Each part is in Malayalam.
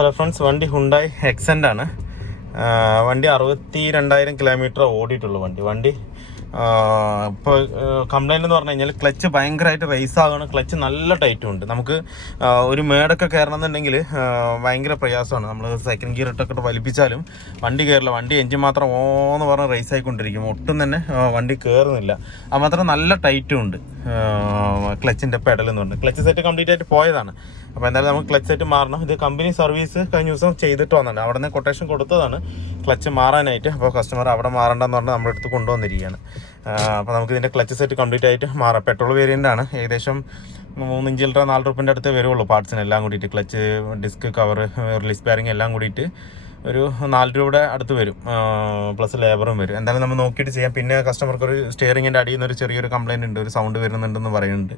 ഹലോ ഫ്രണ്ട്സ്, വണ്ടി ഹുണ്ടായി xcent ആണ്. വണ്ടി 62,000 കിലോമീറ്റർ ഓടിയിട്ടുള്ളൂ. വണ്ടി ഇപ്പോൾ കംപ്ലൈൻറ്റ് എന്ന് പറഞ്ഞു കഴിഞ്ഞാൽ ക്ലച്ച് ഭയങ്കരമായിട്ട് റേസ് ആവുകയാണ്. ക്ലച്ച് നല്ല ടൈറ്റും ഉണ്ട്. നമുക്ക് ഒരു മേടൊക്കെ കയറണം എന്നുണ്ടെങ്കിൽ ഭയങ്കര പ്രയാസമാണ്. നമ്മൾ സെക്കൻഡ് ഗിയർ ഇട്ടൊക്കെ വലിപ്പിച്ചാലും വണ്ടി കയറില്ല. വണ്ടി എഞ്ചിൻ മാത്രം ഓന്ന് പറഞ്ഞ് റേസ് ആയിക്കൊണ്ടിരിക്കും. ഒട്ടും തന്നെ വണ്ടി കയറുന്നില്ല. അത് മാത്രം നല്ല ടൈറ്റും ഉണ്ട് ക്ലച്ചിൻ്റെ പെഡൽ എന്ന് പറഞ്ഞത്. ക്ലച്ച് സെറ്റ് കംപ്ലീറ്റ് ആയിട്ട് പോയതാണ്. അപ്പോൾ എന്തായാലും നമുക്ക് ക്ലച്ച് സെറ്റ് മാറണം. ഇത് കമ്പനി സർവീസ് കഴിഞ്ഞ ദിവസം ചെയ്തിട്ട് വന്നിട്ടുണ്ട്. അവിടെ നിന്ന് കൊട്ടേഷൻ കൊടുത്തതാണ് ക്ലച്ച് മാറാനായിട്ട്. അപ്പോൾ കസ്റ്റമർ അവിടെ മാറണ്ടെന്ന് പറഞ്ഞാൽ നമ്മുടെ അടുത്ത് കൊണ്ടുവന്നിരിക്കുകയാണ്. അപ്പോൾ നമുക്ക് ഇതിൻ്റെ ക്ലച്ച് സെറ്റ് കംപ്ലീറ്റ് ആയിട്ട് മാറാം. പെട്രോൾ വേരിയൻ്റാണ്. ഏകദേശം 3 ചില്ലറ 4 രൂപേൻ്റെ അടുത്ത് വരുള്ളൂ പാർട്സിന് എല്ലാം കൂടിയിട്ട്. Clutch, disc, cover, release bearing എല്ലാം കൂടിയിട്ട് ഒരു 4 രൂപയുടെ അടുത്ത് വരും. പ്ലസ് ലേബറും വരും. എന്തായാലും നമ്മൾ നോക്കിയിട്ട് ചെയ്യാം. പിന്നെ കസ്റ്റമർക്ക് ഒരു സ്റ്റിയറിങ്ങിൻ്റെ അടിയിൽ നിന്ന് ഒരു ചെറിയൊരു കംപ്ലയിൻ്റ് ഉണ്ട്, ഒരു സൗണ്ട് വരുന്നുണ്ടെന്ന് പറയുന്നുണ്ട്.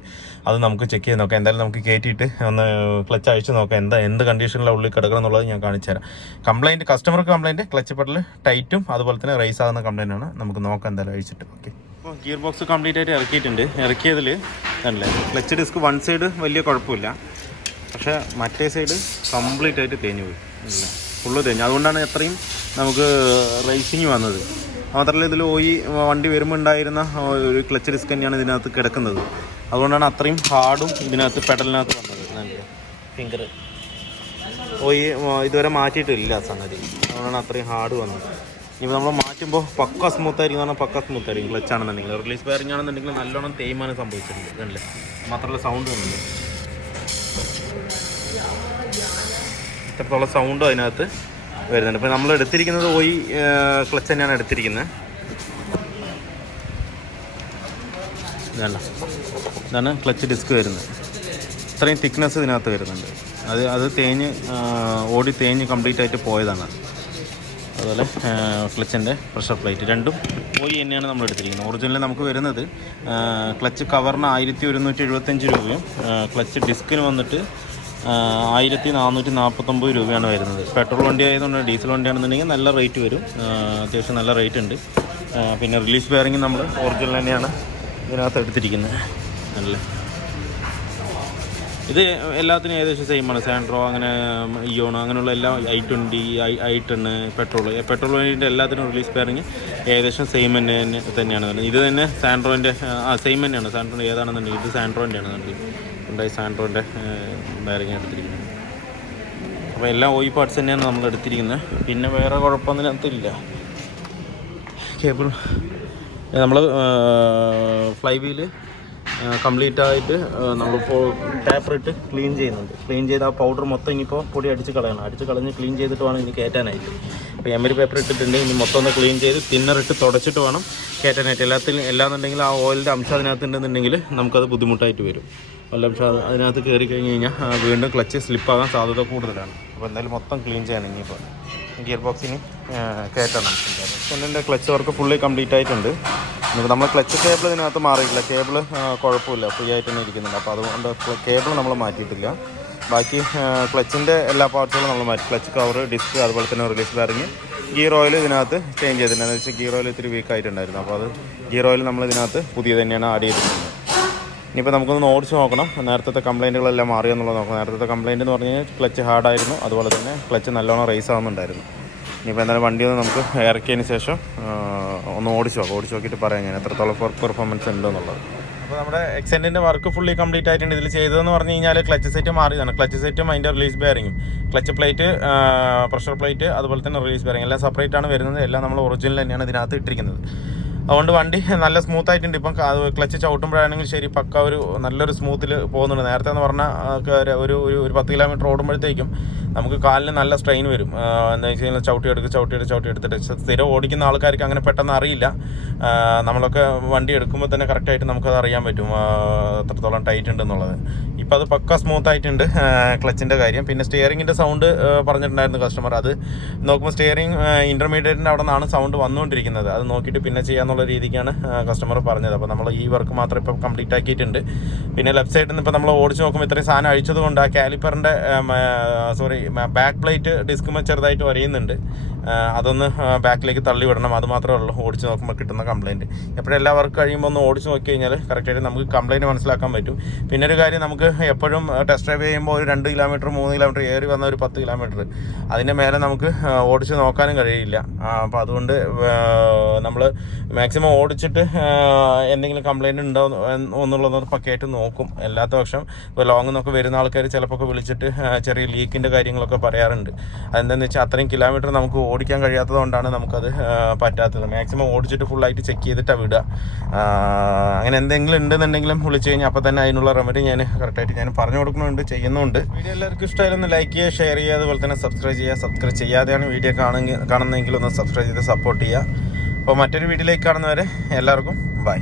അത് നമുക്ക് ചെക്ക് ചെയ്ത് നോക്കാം. എന്തായാലും നമുക്ക് കയറ്റിയിട്ട് ഒന്ന് ക്ലച്ച് അഴിച്ച് നോക്കാം. എന്ത് കണ്ടീഷനിലാണ് ഉള്ളിൽ കിടക്കണം എന്നുള്ളത് ഞാൻ കാണിച്ചു തരാം. കംപ്ലയിൻറ്റ്, കസ്റ്റമർക്ക് കംപ്ലയിൻറ്റ് ക്ലച്ച് പെഡൽ ടൈറ്റും അതുപോലെ തന്നെ റേസ് ആകുന്ന കംപ്ലയിൻ്റ് ആണ്. നമുക്ക് നോക്കാം എന്തായാലും അഴിച്ചിട്ട്. ഓക്കെ, അപ്പോൾ ഗിയർ ബോക്സ് കംപ്ലീറ്റ് ആയിട്ട് ഇറക്കിയിട്ടുണ്ട്. ഇറക്കിയതിൽ അല്ലേ ക്ലച്ച് ഡിസ്ക് വൺ സൈഡ് വലിയ കുഴപ്പമില്ല, പക്ഷേ മറ്റേ സൈഡ് കംപ്ലീറ്റ് ആയിട്ട് തേഞ്ഞു പോയി. ഇല്ല, ഫുള്ള് തേഞ്ഞു. അതുകൊണ്ടാണ് എത്രയും നമുക്ക് റേസിങ് വന്നത്. മാത്രമല്ല ഇതിൽ വണ്ടി വരുമ്പോൾ ഉണ്ടായിരുന്ന ഒരു ക്ലച്ച് ഡിസ്ക് തന്നെയാണ് ഇതിനകത്ത് കിടക്കുന്നത്. അതുകൊണ്ടാണ് അത്രയും ഹാർഡും ഇതിനകത്ത് പെഡലിനകത്ത് വന്നത്. ഫിംഗർ ഇതുവരെ മാറ്റിയിട്ടില്ല സംഗതി. അതുകൊണ്ടാണ് അത്രയും ഹാർഡ് വന്നത്. ഇപ്പോൾ നമ്മൾ മാറ്റുമ്പോൾ പക്ക സ്മൂത്തായിരിക്കും എന്ന് പറഞ്ഞാൽ പക്ക സ്മൂത്തായിരിക്കും. ക്ലച്ചാണെന്നുണ്ടെങ്കിൽ, റിലീസ് ബെയറിംഗ് ആണെന്നുണ്ടെങ്കിൽ നല്ലോണം തേയ്മാനം സംഭവിച്ചിട്ടുണ്ട്. ഇതല്ലേ, മാത്രമല്ല സൗണ്ട് വന്നില്ല. ഇത്രത്തോളം സൗണ്ടും അതിനകത്ത് വരുന്നുണ്ട്. ഇപ്പോൾ നമ്മൾ എടുത്തിരിക്കുന്നത് ക്ലച്ച് തന്നെയാണ് എടുത്തിരിക്കുന്നത്. ഇതാണ് ക്ലച്ച് ഡിസ്ക് വരുന്നത്. ഇത്രയും തിക്നെസ് ഇതിനകത്ത് വരുന്നുണ്ട്. അത് തേഞ്ഞ് കംപ്ലീറ്റ് ആയിട്ട് പോയതാണ്. അതുപോലെ ക്ലച്ചിൻ്റെ പ്രഷർ പ്ലേറ്റ് രണ്ടും തന്നെയാണ് നമ്മൾ എടുത്തിരിക്കുന്നത്. ഒറിജിനൽ നമുക്ക് വരുന്നത് ക്ലച്ച് കവറിന് 1175 രൂപയും ക്ലച്ച് ഡിസ്കിന് വന്നിട്ട് 1449 രൂപയാണ് വരുന്നത്. പെട്രോൾ വണ്ടി ആയതുകൊണ്ട്, ഡീസൽ വണ്ടിയാണെന്നുണ്ടെങ്കിൽ നല്ല റേറ്റ് വരും. അത്യാവശ്യം നല്ല റേറ്റ് ഉണ്ട്. പിന്നെ റിലീസ് ബെയറിംഗ് നമ്മൾ ഒറിജിനൽ തന്നെയാണ് ഇതിനകത്ത് എടുത്തിരിക്കുന്നത്. നല്ല ഇത് എല്ലാത്തിനും ഏകദേശം സെയിമാണ്. സാൻഡ്രോ, അങ്ങനെ ഇയോണോ, അങ്ങനെയുള്ള എല്ലാ i20, i10, പെട്രോൾ വേണ്ടിയിട്ട് എല്ലാത്തിനും റിലീസ് ബെയറിംഗ് ഏകദേശം സെയിം തന്നെയാണ്. ഇത് തന്നെ സാൻഡ്രോൻ്റെ സെയിം തന്നെയാണ്. സാൻഡ്രോ ഏതാണെന്നുണ്ടെങ്കിൽ ഇത് സാൻഡ്രോൻ്റെയാണ്. Hyundai സാൻഡ്രോൻ്റെ ബെയറിംഗ് എടുത്തിരിക്കുന്നത്. അപ്പോൾ എല്ലാ പാർട്സ് തന്നെയാണ് നമ്മൾ എടുത്തിരിക്കുന്നത്. പിന്നെ വേറെ കുഴപ്പമൊന്നും അതിനകത്തില്ല. കേബിൾ നമ്മൾ ഫ്ലൈ വീല് കംപ്ലീറ്റ് ആയിട്ട് നമ്മളിപ്പോൾ ടാപ്പറിട്ട് ക്ലീൻ ചെയ്യുന്നുണ്ട്. ക്ലീൻ ചെയ്ത് ആ പൗഡർ മൊത്തം ഇനിയിപ്പോൾ പൊടി അടിച്ച് കളഞ്ഞ് ക്ലീൻ ചെയ്തിട്ട് വേണം ഇനി കയറ്റാനായിട്ട്. അപ്പോൾ എമരി പേപ്പർ ഇട്ടിട്ടുണ്ട്. ഇനി മൊത്തം ഒന്ന് ക്ലീൻ ചെയ്ത് തിന്നറിട്ട് തുടച്ചിട്ട് വേണം കയറ്റാനായിട്ട്. എല്ലാന്നുണ്ടെങ്കിൽ ആ ഓയിലിൻ്റെ അംശം അതിനകത്ത് ഉണ്ടെന്നുണ്ടെങ്കിൽ നമുക്കത് ബുദ്ധിമുട്ടായിട്ട് വരും. വല്ല അംശം അതിനകത്ത് കയറി കഴിഞ്ഞ് കഴിഞ്ഞാൽ വീണ്ടും ക്ലച്ച് സ്ലിപ്പാകാൻ സാധ്യത കൂടുതലാണ്. അപ്പോൾ എന്തായാലും മൊത്തം ക്ലീൻ ചെയ്യണം. ഇനിയിപ്പോൾ ഗിയർ ബോക്സിന് കയറ്റണം. എൻ്റെ ക്ലച്ച് വർക്ക് ഫുള്ളി കംപ്ലീറ്റ് ആയിട്ടുണ്ട്. ഇപ്പോൾ നമ്മൾ ക്ലച്ച് കേബിൾ ഇതിനകത്ത് മാറിയിട്ടില്ല. കേബിൾ കുഴപ്പമില്ല, ഫ്രീ ആയിട്ട് തന്നെ ഇരിക്കുന്നുണ്ട്. അപ്പോൾ അതുകൊണ്ട് കേബിൾ നമ്മൾ മാറ്റിയിട്ടില്ല. ബാക്കി ക്ലച്ചിൻ്റെ എല്ലാ പാർട്സുകളും നമ്മൾ മാറ്റി. ക്ലച്ച് കവർ, ഡിസ്ക്, അതുപോലെ തന്നെ റിലീസ് ബെയറിംഗ്, ഗിയർ ഓയിൽ ഇതിനകത്ത് ചേഞ്ച് ചെയ്തിട്ടുണ്ട്. എന്ന് വെച്ചാൽ ഗിയർ ഓയിൽ ഇത്തിരി വീക്കായിട്ടുണ്ടായിരുന്നു. അപ്പോൾ അത് ഗിയർ ഓയിൽ നമ്മൾ ഇതിനകത്ത് പുതിയ തന്നെയാണ് ആഡ് ചെയ്തിട്ടുള്ളത്. ഇനിയിപ്പോൾ നമുക്കൊന്ന് ഓടിച്ച് നോക്കണം നേരത്തെ കംപ്ലയിൻറ്റുകളെല്ലാം മാറിയെന്നുള്ളത് നോക്കണം. നേരത്തെ കംപ്ലയിൻ്റ് എന്ന് പറഞ്ഞു കഴിഞ്ഞാൽ ക്ലച്ച് ഹാർഡായിരുന്നു, അതുപോലെ തന്നെ ക്ലച്ച് നല്ലോണം റേസ് ആവുന്നുണ്ടായിരുന്നു. ഇനിയിപ്പോൾ എന്തായാലും വണ്ടി ഒന്ന് നമുക്ക് ഇറക്കിയതിന് ശേഷം ഒന്ന് ഓടിച്ച് നോക്കിയിട്ട് പറയാം ഞാൻ എത്രത്തോളം പെർഫോമൻസ് ഉണ്ടെന്നുള്ളത്. അപ്പോൾ നമ്മുടെ xcentൻ്റെ വർക്ക് ഫുള്ളി കംപ്ലീറ്റ് ആയിട്ടുണ്ട്. ഇതിൽ ചെയ്തതെന്ന് പറഞ്ഞു കഴിഞ്ഞാൽ ക്ലച്ച് സെറ്റ് മാറിയതാണ്. ക്ലച്ച് സെറ്റും അതിൻ്റെ റിലീസ് ബെയറിങ്ങും, ക്ലച്ച് പ്ലേറ്റ്, പ്രഷർ പ്ലേറ്റ്, അതുപോലെ തന്നെ റിലീസ് ബെയറിംഗ് എല്ലാം സെപ്പറേറ്റ് ആണ് വരുന്നത്. എല്ലാം നമ്മൾ ഒറിജിനൽ തന്നെയാണ് ഇതിനകത്ത് ഇട്ടിരിക്കുന്നത്. അതുകൊണ്ട് വണ്ടി നല്ല സ്മൂത്ത് ആയിട്ടുണ്ട്. ഇപ്പം ക്ലച്ച് ചവിട്ടുമ്പോഴാണെങ്കിൽ ശരി പക്ക നല്ലൊരു സ്മൂത്തിൽ പോകുന്നുണ്ട്. നേരത്തെ എന്ന് പറഞ്ഞാൽ ഒരു 10 കിലോമീറ്റർ ഓടുമ്പോഴത്തേക്കും നമുക്ക് കാലിന് നല്ല സ്ട്രെയിൻ വരും. എന്താ വെച്ച് കഴിഞ്ഞാൽ ചവിട്ടിയെടുത്തിട്ട് സ്ഥിരം ഓടിക്കുന്ന ആൾക്കാർക്ക് അങ്ങനെ പെട്ടെന്ന് അറിയില്ല. നമ്മളൊക്കെ വണ്ടി എടുക്കുമ്പോൾ തന്നെ കറക്റ്റായിട്ട് നമുക്കത് അറിയാൻ പറ്റും എത്രത്തോളം ടൈറ്റ് ഉണ്ടെന്നുള്ളത്. ഇപ്പോൾ അത് പക്ക സ്മൂത്ത് ആയിട്ടുണ്ട് ക്ലച്ചിൻ്റെ കാര്യം. പിന്നെ സ്റ്റിയറിങ്ങിൻ്റെ സൗണ്ട് പറഞ്ഞിട്ടുണ്ടായിരുന്നു കസ്റ്റമർ. അത് നോക്കുമ്പോൾ സ്റ്റിയറിങ് ഇൻ്റർമീഡിയറ്റിൻ്റെ അവിടെ നിന്നാണ് സൗണ്ട് വന്നുകൊണ്ടിരിക്കുന്നത്. അത് നോക്കിയിട്ട് പിന്നെ ചെയ്യാന്നുള്ള രീതിക്കാണ് കസ്റ്റമർ പറഞ്ഞത്. അപ്പോൾ നമ്മൾ ഈ വർക്ക് മാത്രം ഇപ്പോൾ കംപ്ലീറ്റ് ആക്കിയിട്ടുണ്ട്. പിന്നെ ലെഫ്റ്റ് സൈഡിൽ നിന്ന് ഇപ്പോൾ നമ്മൾ ഓടിച്ച് നോക്കുമ്പോൾ ഇത്രയും സാധനം അഴിച്ചതുകൊണ്ട് ആ കാലിപ്പറിൻ്റെ ബാക്ക് പ്ലേറ്റ് ഡിസ്കുമ്പോൾ ചെറുതായിട്ട് വരയുന്നുണ്ട്. അതൊന്ന് ബാക്കിലേക്ക് തള്ളി വിടണം. അത് മാത്രമേ ഉള്ളൂ ഓടിച്ച് നോക്കുമ്പോൾ കിട്ടുന്ന കംപ്ലയിൻറ്റ്. എപ്പോഴും എല്ലാ വർക്ക് കഴിയുമ്പോൾ ഒന്ന് ഓടിച്ച് നോക്കി കഴിഞ്ഞാൽ കറക്റ്റായിട്ട് നമുക്ക് കംപ്ലയിൻറ്റ് മനസ്സിലാക്കാൻ പറ്റും. പിന്നെ ഒരു കാര്യം, നമുക്ക് എപ്പോഴും ടെസ്റ്റ് ഡ്രൈവ് ചെയ്യുമ്പോൾ ഒരു 2 കിലോമീറ്റർ 3 കിലോമീറ്റർ ഏറി വന്ന ഒരു 10 കിലോമീറ്റർ അതിൻ്റെ മേലെ നമുക്ക് ഓടിച്ച് നോക്കാനും കഴിയില്ല. അപ്പോൾ അതുകൊണ്ട് നമ്മൾ മാക്സിമം ഓടിച്ചിട്ട് എന്തെങ്കിലും കംപ്ലയിൻറ്റ് ഉണ്ടോ എന്നുള്ളതൊന്ന് പക്കയായിട്ട് നോക്കും. അല്ലാത്ത പക്ഷം ഇപ്പോൾ ലോങ്ങിൽ നിന്നൊക്കെ വരുന്ന ആൾക്കാർ ചിലപ്പോൾ വിളിച്ചിട്ട് ചെറിയ ലീക്കിൻ്റെ കാര്യങ്ങളൊക്കെ പറയാറുണ്ട്. അതെന്താണെന്ന് വെച്ചാൽ അത്രയും കിലോമീറ്റർ നമുക്ക് ഓടിക്കാൻ കഴിയാത്തത് കൊണ്ടാണ് നമുക്കത് പറ്റാത്തത്. മാക്സിമം ഓടിച്ചിട്ട് ഫുള്ളായിട്ട് ചെക്ക് ചെയ്തിട്ടാണ് വിടുക. അങ്ങനെ എന്തെങ്കിലും ഉണ്ടെന്നുണ്ടെങ്കിലും വിളിച്ച് കഴിഞ്ഞാൽ അപ്പോൾ തന്നെ അതിനുള്ള റെമഡി ഞാൻ കറക്റ്റായിട്ട് ഞാൻ പറഞ്ഞു കൊടുക്കുന്നുണ്ട്, ചെയ്യുന്നുണ്ട്. വീഡിയോ എല്ലാവർക്കും ഇഷ്ടമായാലും ലൈക്ക് ചെയ്യുക, ഷെയർ ചെയ്യുക, അതുപോലെ തന്നെ സബ്സ്ക്രൈബ് ചെയ്യുക. സബ്സ്ക്രൈബ് ചെയ്യാതെയാണ് വീഡിയോ കാണുന്നതെങ്കിൽ ഒന്ന് സബ്സ്ക്രൈബ് ചെയ്ത് സപ്പോർട്ട് ചെയ്യുക. അപ്പോൾ മറ്റൊരു വീഡിയോയിലേക്ക് കാണുന്നവരെ എല്ലാവർക്കും ബൈ.